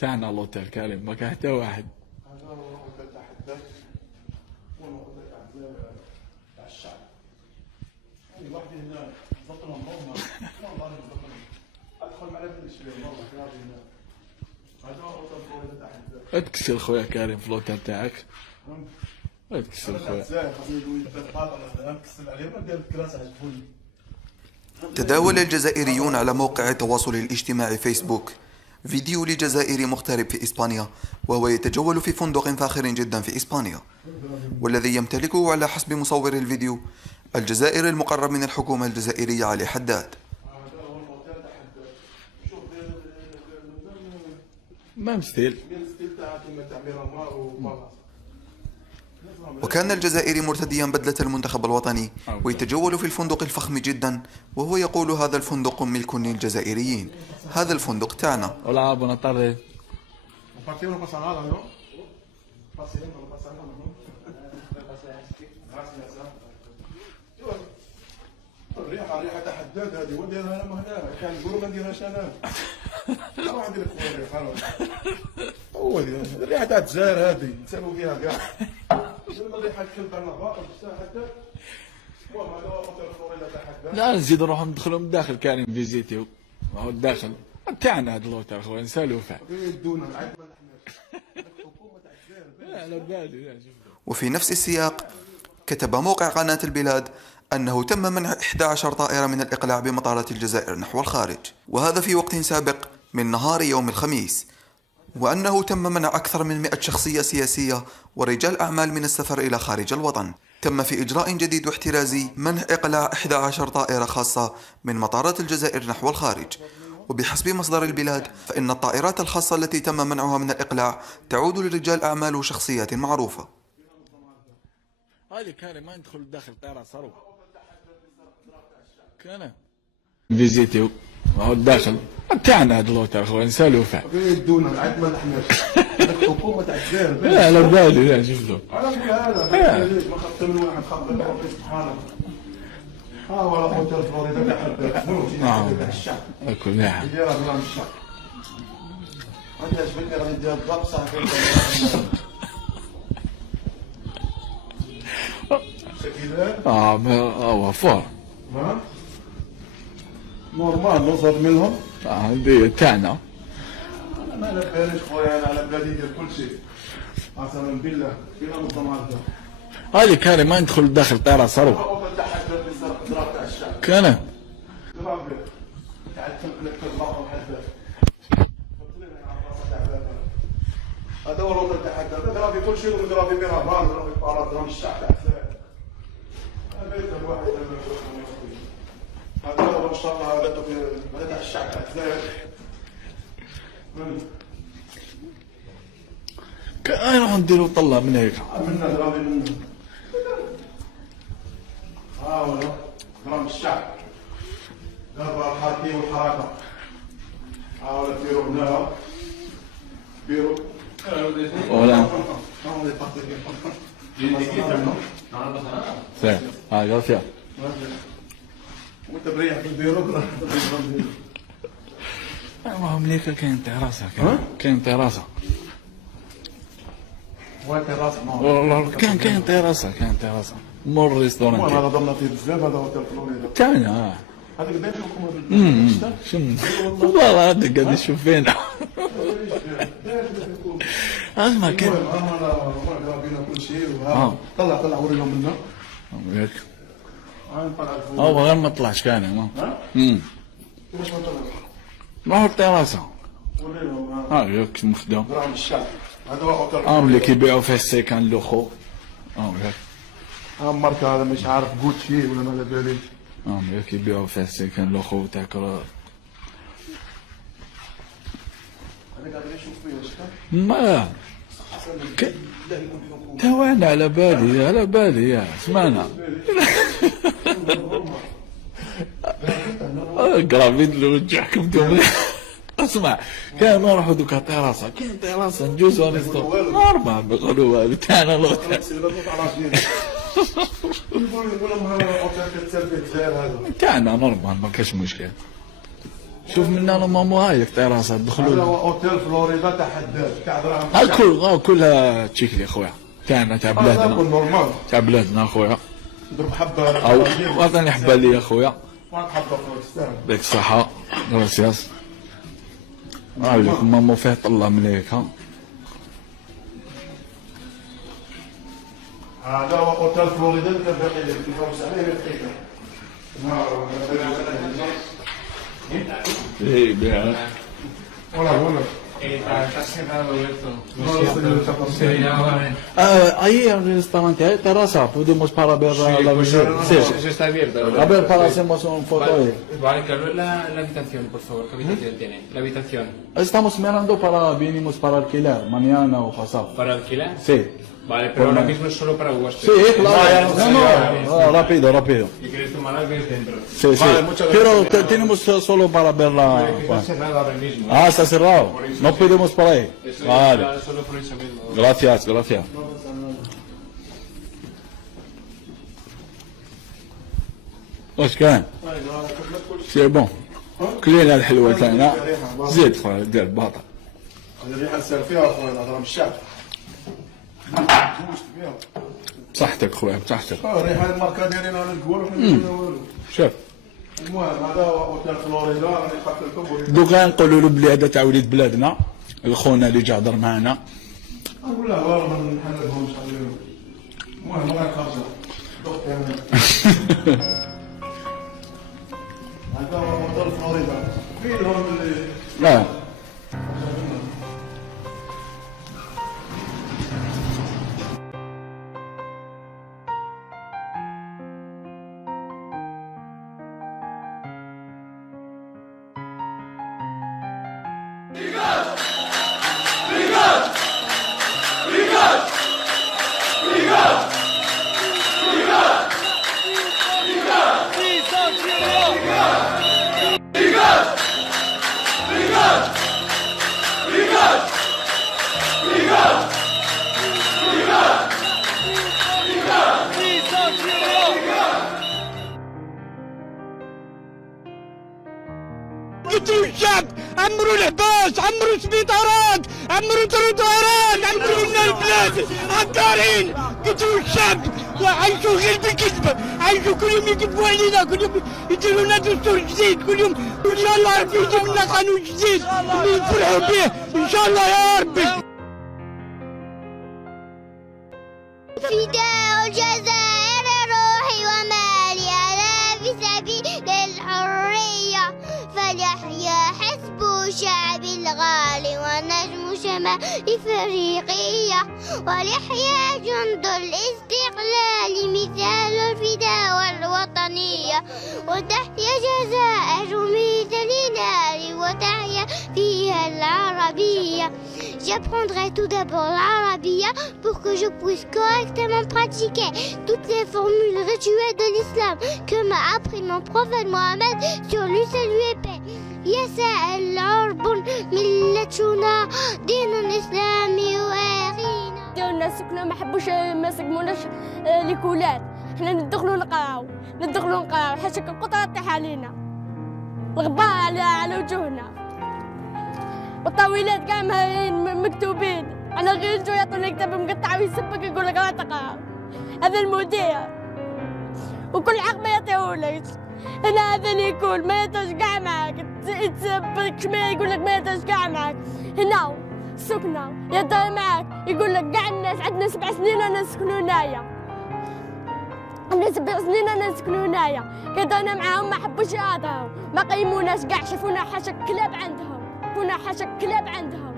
تاعنا لوتيل كريم ما كان حتى واحد. هذا هو اوتيل تاع حداد، والاوتيل تاع الشعب. يعني واحد هنا بالضبط المنظومه والله بالضبط ادخل معنا في الشباب والله في هنا. هذا هو اوتيل فلوريدا تاع حداد. اتكسر خويا كريم في لوتيل تاعك. اتكسر خويا. تداول الجزائريون على موقع التواصل الاجتماعي فيسبوك فيديو لجزائري مغترب في إسبانيا وهو يتجول في فندق فاخر جدا في إسبانيا، والذي يمتلكه على حسب مصور الفيديو الجزائري المقرب من الحكومة الجزائرية علي حداد. مام ستيل. وكان الجزائري مرتديا بدلة المنتخب الوطني ويتجول في الفندق الفخم جدا، وهو يقول هذا الفندق ملك للجزائريين، هذا الفندق تاعنا. Hola, buenas tardes. ريحة حداد هذه ونديرها انا هنا، كان يقولوا ما نديرهاش انا. لا واحد يدير خويا الريحة. هو الريحة تاع الجزائر هذه نسالوا فيها كاع. لما الريحة الكلب تاع النظافة شفتها هكا. المهم هذا هو اوتيل فلوريدا تاع حداد. لا نزيد نروحوا ندخلوا من الداخل كريم فيزيتيو. ما هو الداخل تاعنا هذا اللوتيل خويا نسالوا فيه. يدونا العيب ما نحناش. الحكومة تاع الجزائر. لا على بالي. وفي نفس السياق كتب موقع قناة البلاد أنه تم منع 11 طائرة من الإقلاع بمطارات الجزائر نحو الخارج، وهذا في وقت سابق من نهار يوم الخميس، وأنه تم منع أكثر من 100 شخصية سياسية ورجال أعمال من السفر إلى خارج الوطن. تم في إجراء جديد واحترازي منع إقلاع 11 طائرة خاصة من مطارات الجزائر نحو الخارج، وبحسب مصدر البلاد فإن الطائرات الخاصة التي تم منعها من الإقلاع تعود لرجال أعمال وشخصيات معروفة. هذه كريم ما ندخل الداخل طيارة صاروخ. كان فيزيتيو ما هو الداخل تاعنا هذا اللوتيل خويا نسالوا فيه. يدونا العيب ما نحناش. الحكومة تاع الجزائر. لا على بالي لا شفتوا. على كل هذا ما خفت من واحد خاف من ربي سبحانه. ها هو اوتيل فلوريدا تاع حداد. تاع الشعب. كل ناحية. يديرها بلان الشعب. عندي عجبتني غادي ندير الضرب صافي. شكيلات. هو فور. ها؟ نورمال نوصل منهم. هذه تاعنا. انا ما على باليش خويا، انا على بالي ندير كل شيء. قسما بالله فينا نظام هكذا. هذه كريم ما ندخل الداخل طيارة صاروخ. اول تاع حداد الضرب تاع الشعب. كان ضرب تاع التنقلة الله حداد. هذا هو الوطن تاع حداد، ضرب في كل شيء وضرب في مهربان، ضرب في طارات، ضرب الشعب تاع الجزائر. هذا الواحد هذا هو ان شاء الله هذا تاع الشعب تاع الجزائر. كان راح نديروا طلة من هيك. منا ضرب منا. ها هو ضرب الشعب. ضرب الحركي والحركة. ها هو بيرو هنا. بيرو. ولا. سير. قال فيها. وانت بريح في البيرو. ما هو مليكة كاين تيراسة كاين تيراسة. وين تيراسة؟ والله كاين تيراسة مور ريستورانت. هذا ضمن طيب بزاف، هذا هوتيل فلوريدا. تاعنا. هذاك داير الحكومة شنو؟ والله هذا قاعد يشوف فينا. اسمع كيف. بينا كل شيء. طلع وريهم منا. ياك. نطلع الفوق. هو غير ما طلعش كان ما. كيفاش ما نطلع؟ ما هو التيراسة. وريهم. ياك مخدوم. ضرب الشعب. هذا هو اوتيل. اللي كيبيعوا فيه السيكان لوخو. ياك. ماركة هذا مش عارف غوتشي ولا ما على باليش. ياك يبيعوا فيه السيكان لوخو تاع كرا. انا قاعد نشوف فيه شكا. ما توانا على بالي يا سمعنا. قرابين لو وجهكم انتم. اسمع كان نروحوا دوكا طيراسة، كاين طيراسة نجوزو نسطو نورمال بيقولوا هذا تاعنا لوطن. تاعنا نورمال ما كاش مشكل. شوف منا مامو هاي التيراسات هذا دخلوا هو اوتيل فلوريدا تاع حداد تاع دراهم. كلها تشيكلي خويا تاعنا تاع هذا بلادنا نورمال. تاع بلادنا خويا. ضرب حبه او عطيني حبه ليا خويا. واحد حبه خويا تستاهل. يعطيك الصحة. غراسياس. لكم مامو فيه طلة مليك ها. هذا هو اوتيل فلوريدا اللي كان باقي لك كيفاش عليه الحكايه. ايه بيها. ولا Está cerrado esto. Ahí el restaurante hay terraza, podemos para ver la visita. Sí, Eso está abierto. a ver, para hacemos un foto ahí. Vale, Carlos, la habitación, por favor. ¿Qué habitación tiene? La habitación. Estamos mirando venimos para alquilar, mañana o pasado. ¿Para alquilar? Sí. Vale, pero ahora mismo es solo para huéspedes. Sí, claro. No, rápido. Si quieres tomar algo es dentro. Sí. Pero tenemos solo para ver la... Está cerrado ahora mismo. Está cerrado. No podemos por ahí. Eso Vale. está solo por eso mismo. Gracias. واش كان؟ سي بون. كلينا الحلوة تاعنا. زيد خويا دير باطا. هذه الريحه نسال فيها اخويا نهضر من الشعب. بصحتك خويا بصحتك. الريحه الماركه ديالنا انا نقول وحنا ما والو. شوف المهم هذا هو اوتيل فلوريدا راني قتلتكم. دوكا نقولوا له بلي هذا تاع وليد بلادنا الخونا اللي جا هضر معنا. نقول له والله ما نحللهمش خليهم. المهم انا خارجه. هذا هو اوتيل فلوريدا. فين هم اللي لا قتلوا الشعب، عمروا الحباس، عمروا السبيطارات، عمروا التروطوارات، عمروا لنا البلاد، عكارين، قتلوا الشعب، عايشوا غير بالكذبة، عايشوا كل يوم يكذبوا علينا، كل يوم يديروا لنا دستور جديد، كل يوم إن شاء الله ربي يجيب لنا قانون جديد اللي نفرحوا به، إن شاء الله يا ربي. فداء الجزائر روحي ومالي أنا في سبيل الحرية فليحيا حزب شعب الغالي ونجم شمال إفريقية وليحيا جند الاستقلال مثال الفداء والوطنية وتحيا الجزائر مثل نار وتحيا فيها العربية. J'apprendrai tout d'abord l'arabe pour que je puisse correctement pratiquer toutes les formules rituelles de l'islam que m'a appris mon prophète Mohammed sur lui salut et paix. يسأل عرب ملتنا دين الإسلام وغينا. الناس كلهم ما حبوش ما يسقموناش ليكولات، حنا ندخلوا نقراو حاشاك القطرة تاع علينا الغبار على وجوهنا والطاولات كاع مكتوبين على غير جو يعطونا كتاب مقطع ويسبك يقول لك لا تقرا. هذا المدير وكل حق ما يعطيهولكش. هنا هذا اللي يقول ما يتشقع معاك يتسبك ما يقول لك ما يتشقع معاك. هنا السكنة يدار معاك يقول لك كاع الناس عندنا 7 سنين انا نسكنوا هنايا. عندنا 7 سنين انا نسكنوا هنايا. كدرنا معاهم ما حبوش يهضروا ما قيموناش كاع شافونا حاشا كلاب عندهم. كنا حاشا كلاب عندهم.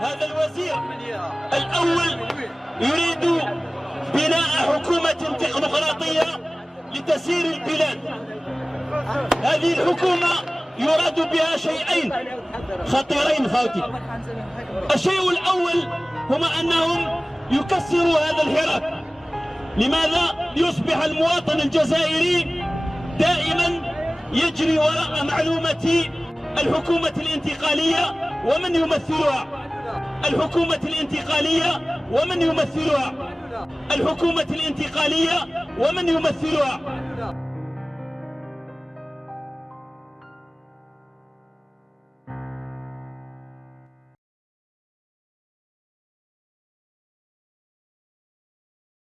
هذا الوزير الأول يريد بناء حكومة ديمقراطية لتسيير البلاد. هذه الحكومة يراد بها شيئين خطيرين فوتي. الشيء الأول هما أنهم يكسروا هذا الحراك. لماذا؟ ليصبح المواطن الجزائري دائما يجري وراء معلومة الحكومة الانتقالية ومن يمثلها. الحكومة الانتقالية ومن يمثلها.